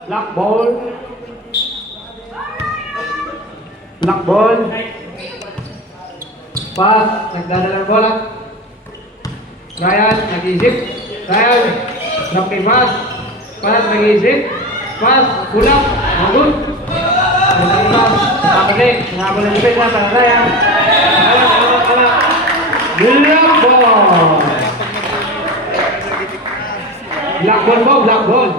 Black ball. Black ball. Pass. Nagdadala ng bola. Ryan, nag-iisip. Ryan, drop kay pass. Pass, nag-iisip. Pass, kulang. Magun. Pass. Nakapagay. Nakapagay ng defense para Ryan. Black ball. Black ball po, black ball.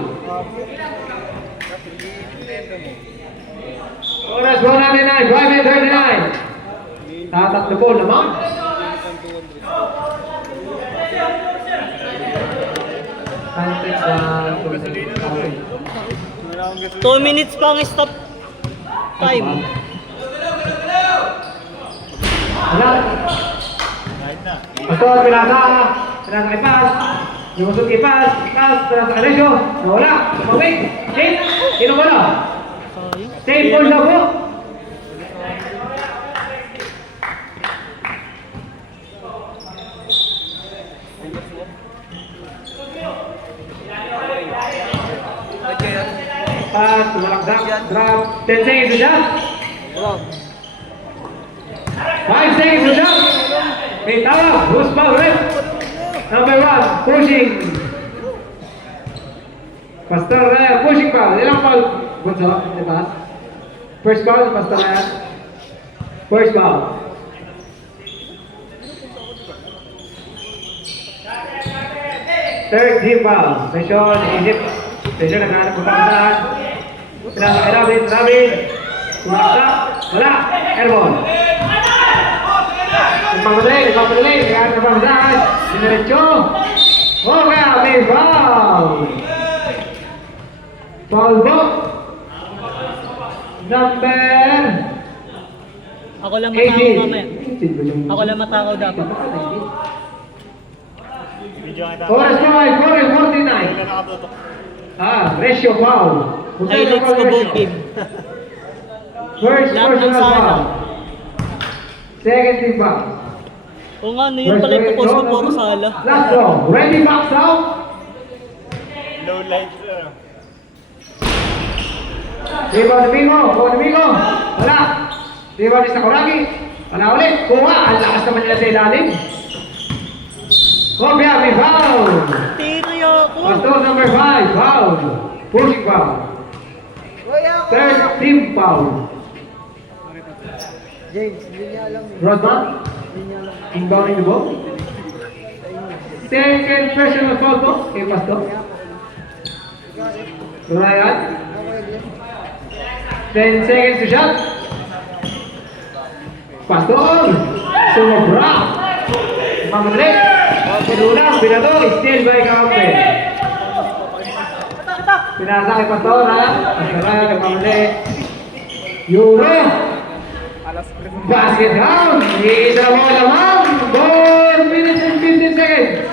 Oras 199, 5:39. Tatakbo po naman. Context 2 minutes pang stop time. Wala. Pastor, pinasa kay pass. Lumusot kay pass. Pass, pinasa kay Resyo. Nawala. Pumawig. Safe. Sino ba na? Safe ball na po. Pass, tumalagdak, drop. 10 seconds to shot. 5 seconds to shot. May tawag. Who's foul, right? Number 1, pushing. Pastor Ryan, pushing foul. Ilang foul? Bunso, di ba? First foul, Pastor Ryan. First foul. Third team foul. Session, Egypt. Session, naghanap po kapitan. Pinasa kay Robin. Tumakta. Wala. Airball. Nagpapadali. Naghanap po kapitan. Dinerecho. Okay, may foul. Foul book. Number Ako lang matakaw 18. mamaya. Ako lang matakaw dapat. Oras po ay 4:49. Ratio foul. Highlights ko both game. First Lahat ng personal sana. foul. Second team foul. O nga, ano yun pala yung popost ko puro sala. Last row. Ready, box out. Low light. Diba Domingo. Wala. Diba ni Sakuragi. Wala ulit. Kuha. Ang lakas naman nila sa ilalim. Kopya, may foul. Tiri ako. Pastor number 5, foul. Pushing foul. Third team foul. James, hindi niya alam. Rodman. Inbounding the ball. Second personal foul po kay Pastor. Ryan. 10 seconds to shot. Pastor. Sumobra. Mamadali. Pinunang, binato, still by Campe. Pinasa kay Pastor, ha? Pastor, nagmamadali. Euro. Basket down. Iisa na mga lamang. 4 minutes and 15 seconds.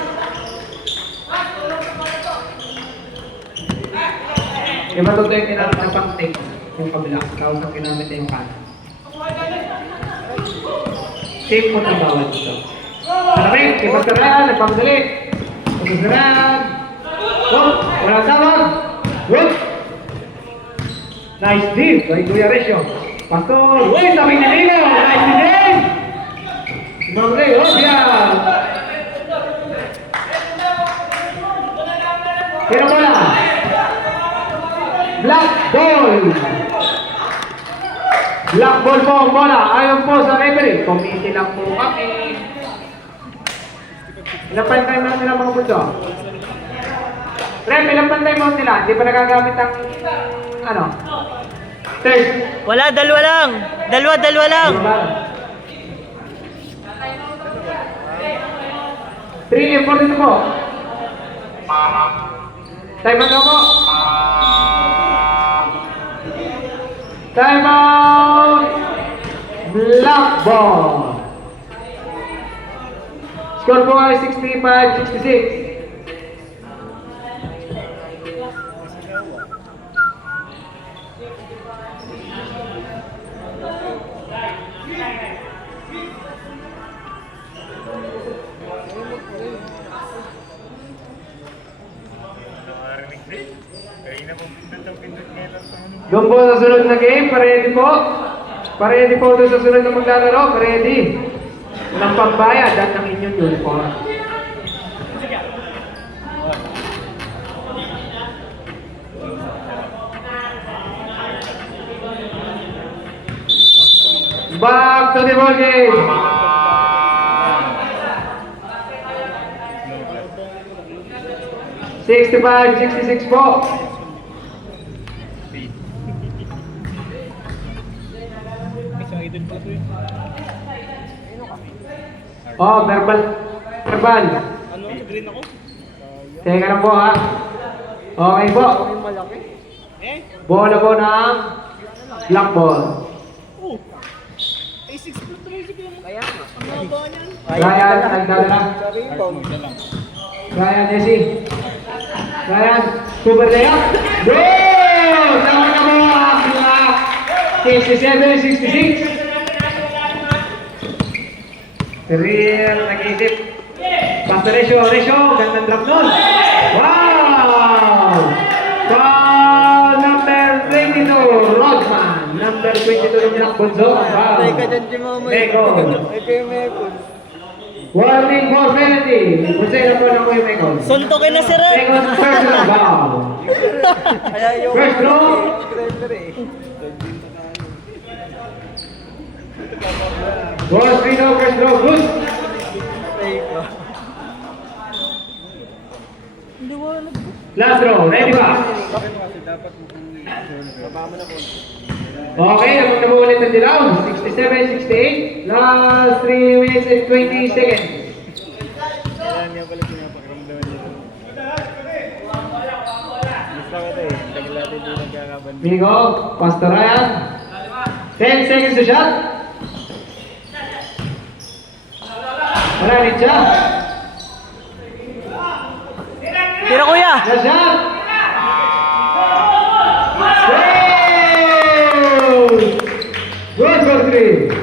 Iba ito yung kinamit ng pang-take. Yung kabila. Tapos ang kinamit na yung kanan. Safe po ng bawal dito. Malamig, kay Pastor Ryan, nagpamadali. Pastor Ryan. Oh, walang tawag. Good. Nice deal by Kuya Resyo. Pastor, uy, tabing na nila. Nice deal. Mamadali, oh, yan. Pero wala. Black ball. Black ball po ang bola. Ayon po sa referee. Committee lang po kami. Ilang pantay mo nila mga punto? Rep, ilang pantay mo nila? Hindi pa nagagamit ang ano? Third. Wala, dalawa lang. Dalawa lang. 3 important po. Time out po. Time out. Black ball. Score po ay 65-66. Narinig din. Kanina Doon po sa sunod na game, paredy po. Paredy po doon sa sunod na maglalaro, paredy. Walang pagbayad at ng inyong uniform. Back to the ball game. 65-66 po. Oh, verbal. Verbal. Ano? Green ako? Teka lang po ha. Okay po. Bola po ng black ball. Ay, 6 plus 3 kaya nga. Ang haba niyan. Ryan, nagdala. Ryan, Jesse. Ryan, super layup. Goal! Tama na po ang 67-66. Real nag-isip. Basta Resyo. Gandang drop nun. Wow! Foul number 22, Rodman. Number 22 ng Jack Bonzo. Wow. Teka dyan si Mama. Meko. Ito yung Meko. Warning for penalty. Bunsay na po na po yung Meko. Suntokin na si Red. Second personal foul. First throw. Boss free throw, first throw, good. Hindi wala. Last throw, ready ba? Okay, naman na po ulit ang dilaw. 67-68. Last 3 minutes and 20 seconds. Kaya niya pala pinapakiramdaman nito. Gusto ko ito eh. Tagal natin din nagkakaban. Migo, Pastor Ryan. 10 seconds to shot. Wala rin siya. Tira kuya. Good shot. Good for 3.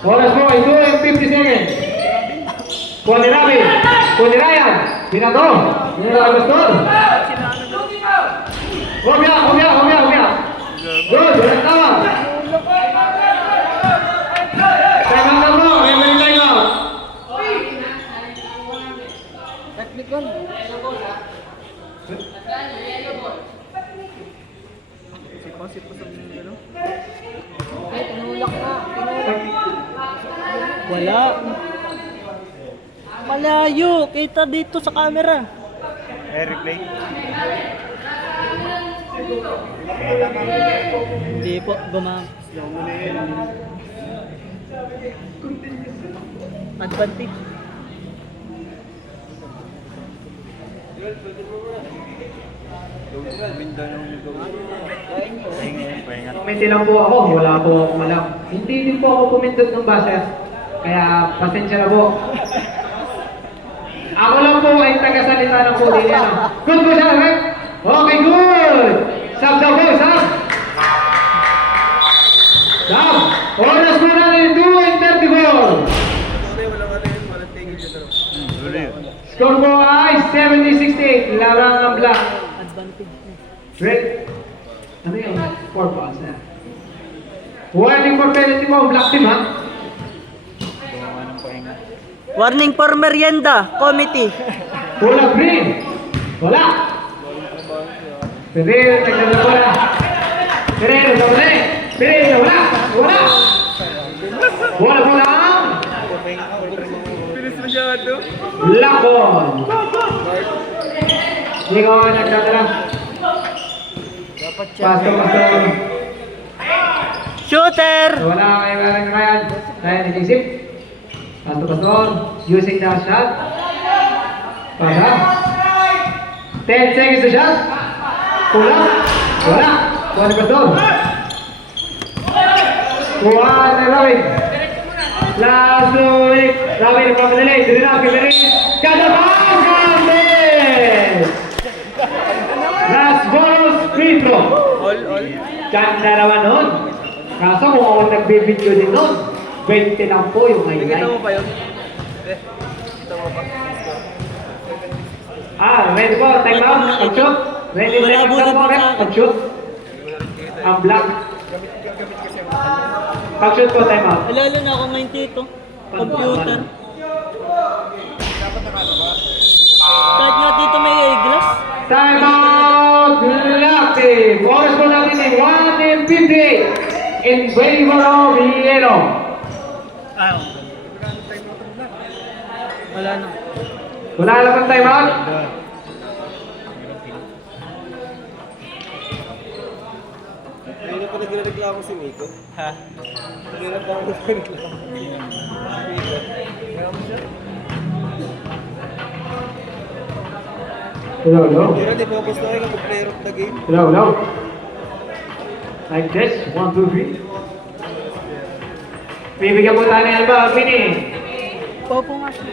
Oras mo, 2 and 50 seconds. Kuha ni Rabi. Kuha ni Ryan. Binato. Pastor. Humya. Good, walang tawag. Time out mo, may time out. Wala. Malayo. Kita dito sa camera. Replay. Hindi po. Gumam. Slow mo na yun. Advantage. Kumiti lang po ako, wala po akong alam. Hindi din po ako pumindot ng buzzer. Kaya pasensya na po. Ako lang po ay tagasalita ng po din yan. Good po siya, right? Okay, good! Sab daw po, sab! Sab! Oras po natin, 2 and 34. Score po ay 70-68. Larang ang black. Advantage. Red. Ano yun? 4 fouls na. Warning for penalty mo, black team ha? Gumawa ng pahinga. Warning for merienda. Committee. Wala green. Wala. Ferrer, nagdadala. Ferrer, wala. Ferrer, wala. Wala. Wala po lang. Pilis masyado. Black ball. Hindi ko nagdadala. Pastor. Shooter. Wala kay Ryan. Ryan, inisip. Pastor. Using the shot. Pasa. 10 seconds to shot. Kulang. Wala. Kuha ni Pastor. Kuha ni Robin. Last week. Robin, pagdali. Dinilang, kinarin. Kadabang! Gambit! Last bonus free throw. All. Ganda naman nun. Kaso kung ako nagbibideo din nun, 20 lang po yung highlight. pa yun? Ready po, time out, pag-shoot. Ready, Wala time bunot out po, sa akin. pag-shoot. Ang black. Pag-shoot po, time out. Lalo na ako ngayon dito. Computer. Kahit nga dito may glass. Time out, black team. Oras po natin ay 1:58 in favor of yellow. Wala na. Wala na pang time out. Hindi pa nagreklamo si Miko. Ha? Hindi na daw nagreklamo. Hello, hello. Pero di focus na kayo kapag player of the game. Hello, hello. Like this, 1, 2, 3. Bibigyan po tayo ng ba, Pini? Popo nga siya.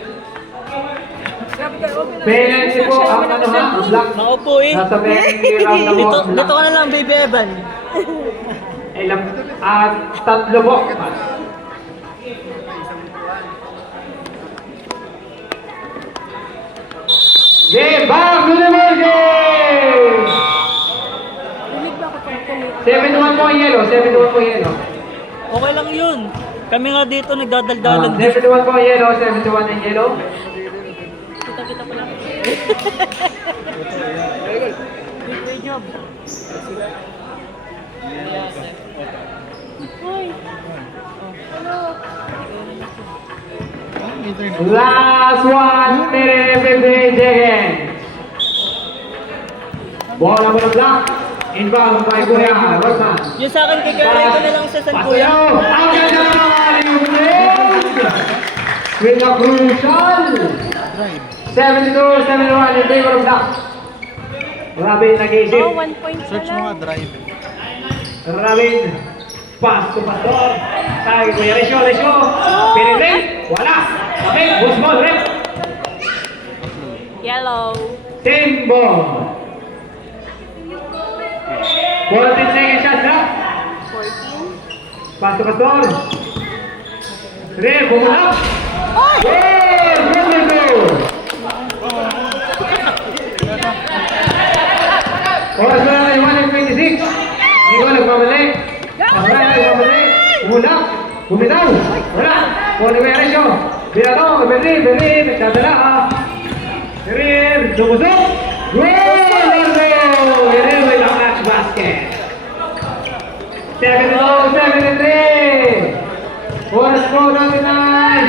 Penalty po, ang ano ha, black. Nakaupo eh. Nasa penalty round na po, Dito, black. dito ka na lang, baby Evan. Ilang, tatlo po. Game, back to the ball game! 7-1 po ang yellow, 7-1 po ang yellow. Okay lang yun. Kami nga dito nagdadaldalan din. 7-1 po ang yellow, 7-1 ang yellow. Kita-kita pa lang. Good job. Hoy. Last 1 minute and 15 seconds. Bola mo ng black. Inbound by Kuya Rosman. Yung sa akin, kikaray ko na lang sa San Kuya. Ang ganda naman yung play! With a crucial 72-71 in favor of black. Marami nag-iisip. Oh, 1 point na Search mo nga lang. drive. Maraming pass to Pastor. Kaya Kuya Resyo. Pinilay. Wala. Okay, push ball, rep. Yellow. Same ball. 14 seconds shot na. 14. Pass to Pastor. Real, bumulap. Oh! Real, beautiful. Oras na lang 1:26. Hindi ko nagmamali. Masaya nagmamali. Bumulap. Bumitaw. Wala. Kuha ni Kuya Resyo. Binato. Berlin. Nagdadala ka. Real, dumusok. Real, Real with a match basket. 72-73. Oras po natin ay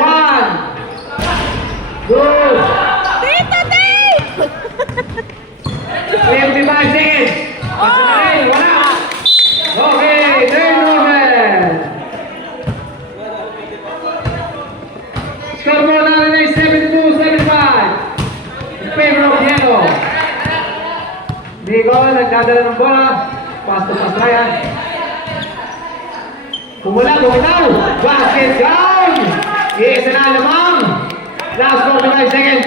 1, 2, Tita Dave! 25 seconds. Basta na rin, wala. Okay, turnover. Score mo natin ay 72-75. In favor of yellow. Digo, nagdadala ng bola. Pass to pass Ryan. Bumitaw. Basket down. Iisa na lamang. Last 45 seconds.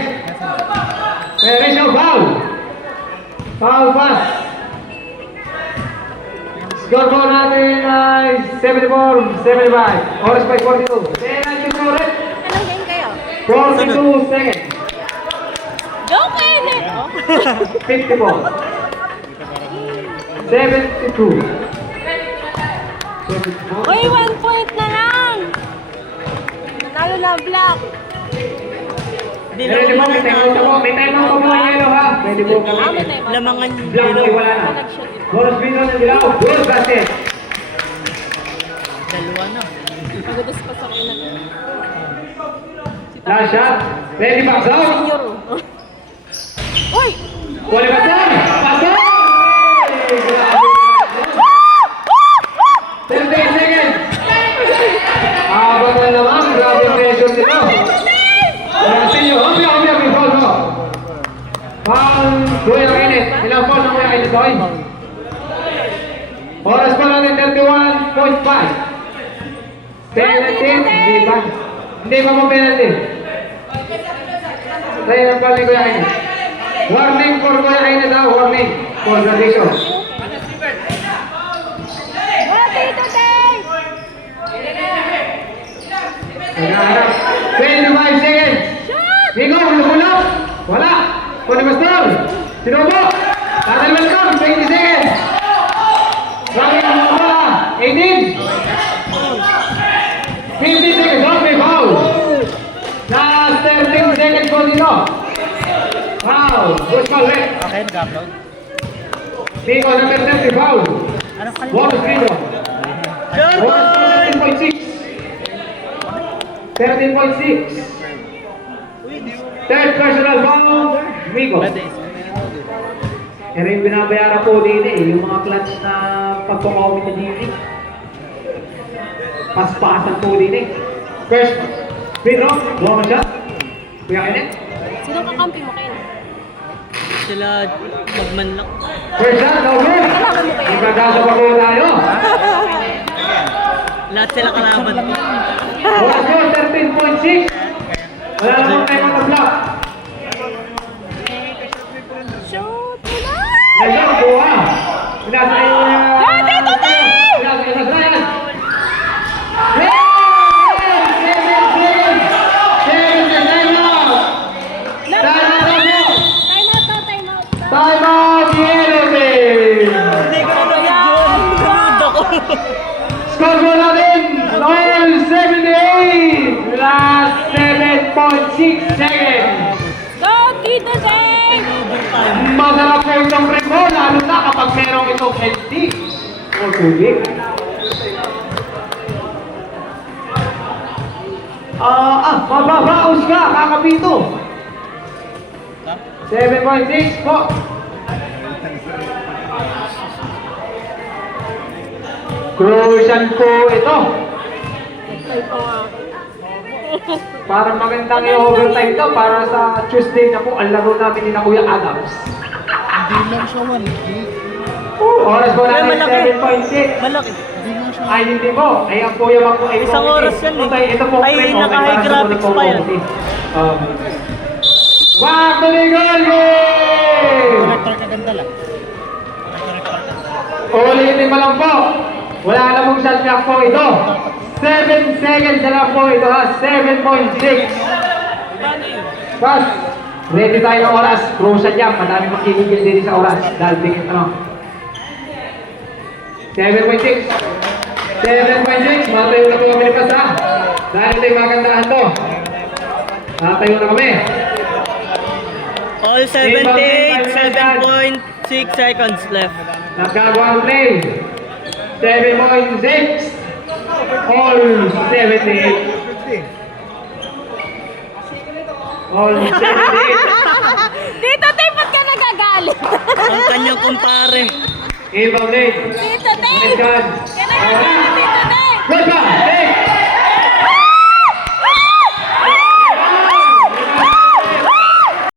Perisyo, foul. Foul pass. Score po natin ay 74-75. Oras by 42. Penalty po ulit. Anong game kayo? 42 seconds. Joke edit! 54. 72. 74. Uy, 1 point na lang! Nanalo na ang black. Hindi Ready po, may time out po. May time out po mga yellow ha. Ready po kami. May time out. Lamangan Black po, wala na. Nag-shoot ito. Bonus window ng dilaw. Good basket. Dalawa na. Pagdadas pa sa akin na. Last shot. Ready, box out. Senior. Uy! Kuha ba ito? Pasok! 38 seconds. Abang na naman. Grabe yung pressure nito. Ayan, senior. Obya, may foul mo. Foul. Kuya Kenneth. Ilang foul ng Kuya Kenneth, boy? Oras pa natin 31.5. Penalty. Hindi pa. Hindi pa mo penalty. Dahil ang foul ni Kuya Kenneth. Warning for Kuya Kenneth, ha? Warning. For the vision. Wala, Tita Dave! Naghahanap. 25 seconds. Nico, lumulok. Wala. Tony Pastor. Sinubo. Tatay Welcome. 20 seconds. Ryan Mumba. 18. 50 seconds. Okay, foul. Last 13 seconds po dito. Foul. Good call, Red. Okay, nag-upload. Nico, number 30, foul. Bonus freedom. Jordan! 13.6. Third personal foul, Migo. Pero yung binabayaran po din yung mga clutch na pagpapawin na din paspasan po din First, free throw, buha mo siya. Kuya Kenneth. Sinong kakampi mo kayo? Sila magmanlak. First shot, no good. Nagkagasa pa po tayo. Lahat sila kalaban ko. Bonus score, 13.6. Wala namang tayo mag-block. Shoot mo na! Ayun, buha. Pinasa kayo na... Dito, Tay! Pinasa kayo na Brian. Time out. Time out, Yellow Team! Hindi ko na nag-join. Tulad ako. Score mo natin, all 78! Last 7.6 seconds! Go, Tito Zay! Masarap po itong break mo, lalo na kapag merong itong healthy o tubig. Mababaos ka, kakapito. 7.6 po. Crucial po ito. Para magandang i-overtime ito para sa Tuesday na po ang laro namin ni na Kuya Adams. Hindi lang siya 1K. Oras po Kaya natin malaki. 7.6. Malaki. Hindi lang siya. Ay, hindi po. Ay, ang kuya mag po ay Isang oras yan eh. Ito po, Ay, okay, naka-high para sa graphics po, pa yan. okay. Back to the goal game! Connector kaganda lang. Ulitin mo lang po. Wala na mong shot clock po ito. 7 seconds na lang po ito ha. 7.6. Pas, ready tayo ng oras. Crucial yan. Madami makikigil din sa oras. Dahil bigyan ano. 7.6. 7.6. Matayo na po kami ni Pas ha. Dahil ito'y magandaan to. Matayo na kami. All 78, 7.6 seconds left. Nagkagawa ang play. 7.6. All 78. All 78. Tito Tay, ba't ka nagagalit? Ang kanyang kumpare. Inbound lane. Tito Tay! Nice gun. Ka nagagalit?